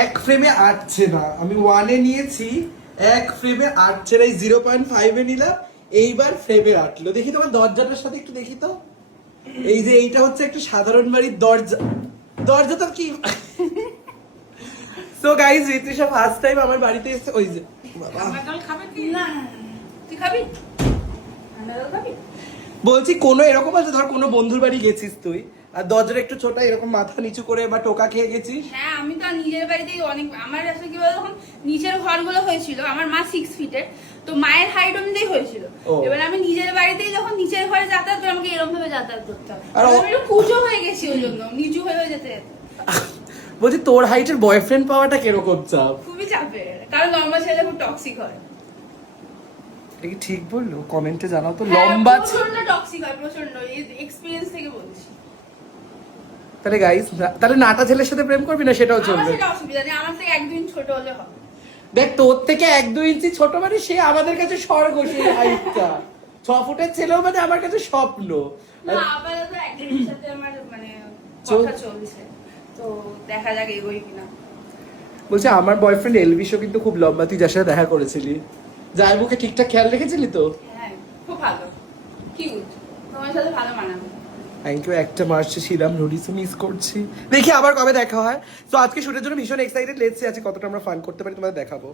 এক ফ্রেমে আটছে না, আমি 1 এ নিয়েছি, এক ফ্রেমে আটছে না, 0.5 এ নিলাম, এইবার ফ্রেমে আটলো। দেখি তোমার দরজাটার সাথে একটু দেখি তো। এই যে এইটা হচ্ছে একটা সাধারণ বাড়ির দরজা, দরজা তো কি। সো গাইস, ঋত্বিষা ফার্স্ট টাইম আমার বাড়িতে এসেছে। ওই যে বাবা বলছি, কোনো এরকম আছে ধর কোনো বন্ধুর বাড়ি গেছিস তুই আর দরজাটা একটু ছোট, এরকম মাথা নিচু করে বা টোকা খেয়ে গেছিস? হ্যাঁ, আমি তো নিজের বাড়িতেই অনেক, আমার আসলে কি বলতো, যখন নিচের ঘরগুলো হয়েছিল, আমার মা 6 ফিটের, তো মায়ের হাইট অনুযায়ী হয়েছিল। এবার আমি নিজের বাড়িতেই যখন নিচের ঘরে যাতায়াত করি, আমাকে এরকম ভাবে যাতায়াত করতে হবে। আর আমি একটু কুচো হয়ে গেছি, ওই জন্য নিচু হয়ে যেতে যেতে। বলছি, তোর হাইটের বয়ফ্রেন্ড পাওয়াটা কিরকম চাপ? খুবই চাপের, কারণ লম্বা ছেলে খুব টক্সিক হয়। এটা কি ঠিক বললো? কমেন্টে জানাও তো। লম্বা প্রচন্ড টক্সিক হয়, প্রচন্ড, এক্সপেরিয়েন্স থেকে বলছি। তাহলে গাইস, তাহলে নাটা ছেলের সাথে প্রেম করবি না? সেটাও চলবে? সেটা অসুবিধা নেই, আমার থেকে 1-2 ইঞ্চি ছোট হলে হবে। দেখ, তোর থেকে 1-2 ইঞ্চি ছোট মানে সে আমাদের কাছে স্বর্গ, সেই হাইটটা 6 ফুটের ছেলেও মানে আমার কাছে স্বপ্ন। না, আপাতত একজনের সাথে আমার মানে কথা চলছে, তো দেখা যাক এগোই কিনা। বলছে আমার বয়ফ্রেন্ড এলভিশও কিন্তু খুব লম্বা, তুই যার সাথে দেখা করেছিলি, যার মুখে ঠিকঠাক খেয়াল রেখেছিলি তো? হ্যাঁ, খুব ভালো, কিউট, তোমার সাথে ভালো মানাবে। Thank you. একটা মার্চে ছিলাম, রুডিসও মিস করছি। দেখি আবার কবে দেখা হয়। তো আজকে শুটের জন্য ভীষণ এক্সাইটেড, লেটস সি আজকে কতটা আমরা ফান করতে পারি, তোমাদের দেখাবো।